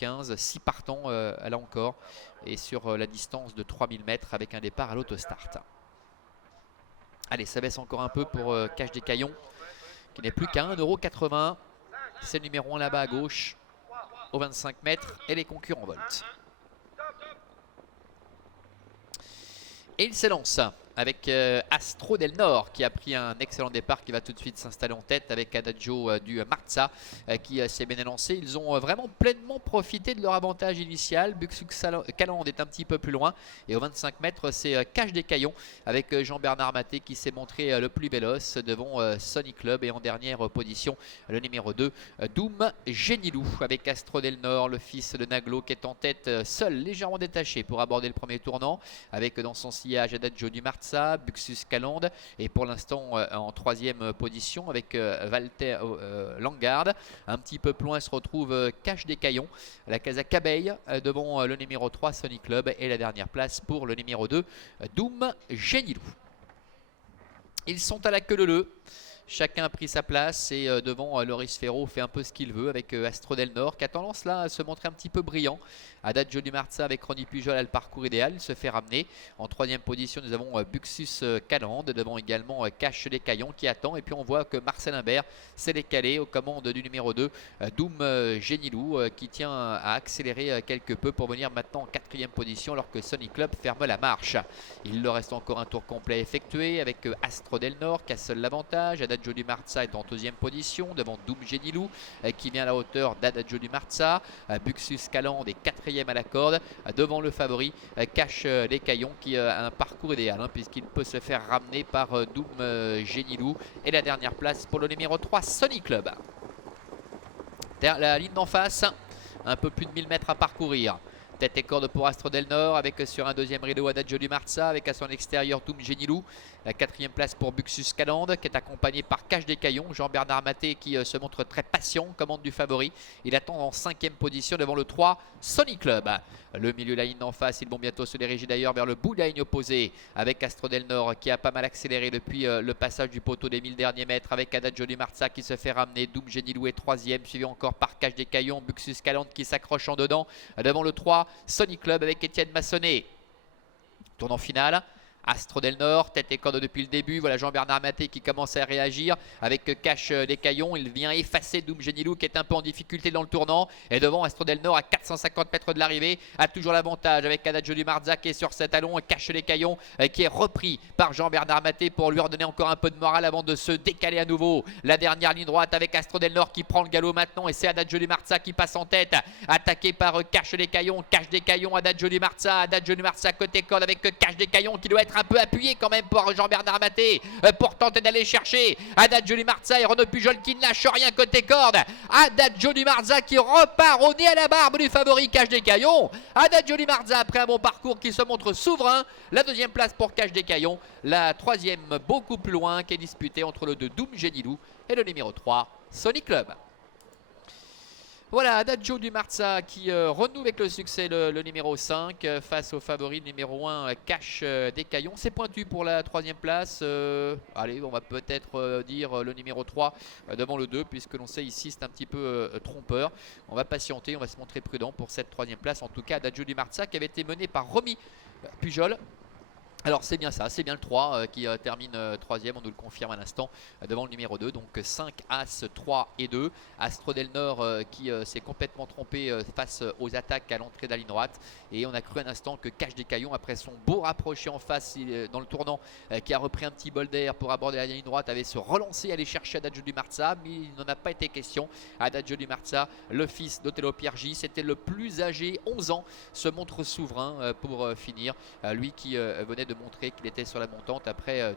15, 6 partants là encore, et sur la distance de 3000 mètres avec un départ à l'autostart. Allez, ça baisse encore un peu pour Cache des Caillons, qui n'est plus qu'à 1,80 €. C'est le numéro 1 là-bas à gauche, aux 25 mètres, et les concurrents voltent. Et il s'élance avec Astro del Nord qui a pris un excellent départ, qui va tout de suite s'installer en tête avec Adagio du Marza qui s'est bien élancé. Ils ont vraiment pleinement profité de leur avantage initial. Buxus Caland est un petit peu plus loin, et aux 25 mètres c'est Cache des Caillons avec Jean-Bernard Maté qui s'est montré le plus véloce devant Sonic Club, et en dernière position le numéro 2 Doom Genilou avec Astro del Nord, le fils de Naglo, qui est en tête seul, légèrement détaché pour aborder le premier tournant, avec dans son sillage Adagio du Marza, Buxus Caland, et pour l'instant en troisième position avec Walter Langard. Un petit peu plus loin se retrouve Cache des Caillons, la Casa Cabeille devant le numéro 3 Sonic Club, et la dernière place pour le numéro 2 Doom Genilou. Ils sont à la queue leu. Chacun a pris sa place, et devant Loris Ferro fait un peu ce qu'il veut avec Astro del Nord, qui a tendance là à se montrer un petit peu brillant. Adagio du Marza avec Ronnie Pujol a le parcours idéal, il se fait ramener. En troisième position nous avons Buxus Caland, devant également Cache des Caillons qui attend, et puis on voit que Marcel Imbert s'est décalé aux commandes du numéro 2 Doom Genilou, qui tient à accélérer quelque peu pour venir maintenant en quatrième position, alors que Sonic Club ferme la marche. Il leur reste encore un tour complet à effectuer avec Astro del Nord qui a seul l'avantage. Adagio du Marza est en deuxième position devant Doom Genilou qui vient à la hauteur d'Adagio du Marza. Buxus Caland est quatrième à la corde devant le favori Cache des Caillons, qui a un parcours idéal puisqu'il peut se faire ramener par Doom Genilou, et la dernière place pour le numéro 3 Sonic Club. La ligne d'en face, un peu plus de 1000 mètres à parcourir. Tête et corde pour Astro del Nord avec sur un deuxième rideau Adagio du Marza avec à son extérieur Doom Genilou. La quatrième place pour Buxus Caland qui est accompagné par Cache des Caillons. Jean-Bernard Maté qui se montre très patient, commande du favori. Il attend en cinquième position devant le 3 Sonic Club. Le milieu de la ligne d'en face, ils vont bientôt se diriger d'ailleurs vers le bout de la ligne opposée avec Astro del Nord qui a pas mal accéléré depuis le passage du poteau des 1000 derniers mètres, avec Adagio du Marza qui se fait ramener. Doom Genilou est troisième, suivi encore par Cache des Caillons. Buxus Caland qui s'accroche en dedans devant le 3 Sonic Club avec Étienne Massonnet. Tournant final, Astro del Nord, tête et corde depuis le début. Voilà Jean-Bernard Maté qui commence à réagir avec Cache des Caillons. Il vient effacer Doom Genilou qui est un peu en difficulté dans le tournant. Et devant, Astro del Nord à 450 mètres de l'arrivée a toujours l'avantage avec Adagio du Marza qui est sur ses talons. Cache des Caillons qui est repris par Jean-Bernard Maté pour lui redonner encore un peu de morale avant de se décaler à nouveau. La dernière ligne droite avec Astro del Nord qui prend le galop maintenant, et c'est Adagio du Marza qui passe en tête, attaqué par Cache des Caillons. Cache des Caillons, Adagio du Marza côté corde avec Cache des Caillons qui doit être un peu appuyé quand même par Jean-Bernard Maté pour tenter d'aller chercher Adagio du Marza, et Renaud Pujol qui ne lâche rien côté corde. Adagio du Marza qui repart au nez à la barbe du favori Cache des Caillons. Adagio du Marza après un bon parcours qui se montre souverain. La deuxième place pour Cache des Caillons, la troisième beaucoup plus loin qui est disputée entre le 2 Doom Genilou et le numéro 3 Sonic Club. Voilà Adagio du Marza qui renoue avec le succès le numéro 5 face au favori numéro 1 Cache des Caillons. C'est pointu pour la troisième place. Allez, on va peut-être dire le numéro 3 devant le 2, puisque l'on sait ici c'est un petit peu trompeur. On va patienter, on va se montrer prudent pour cette troisième place. En tout cas Adagio du Marza qui avait été mené par Romy Pujol. Alors c'est bien ça, c'est bien le 3 qui termine troisième, on nous le confirme à l'instant devant le numéro 2. Donc 5 As, 3 et 2. Astro del Nord qui s'est complètement trompé face aux attaques à l'entrée de la ligne droite. Et on a cru un instant que Cache des Caillons, après son beau rapproché en face dans le tournant, qui a repris un petit bol d'air pour aborder la ligne droite, avait se relancé, aller chercher Adagio du Marza, mais il n'en a pas été question. Adagio du Marza, le fils d'Otello Piergi, c'était le plus âgé, 11 ans, se montre souverain pour finir. Lui qui venait de montrer qu'il était sur la montante après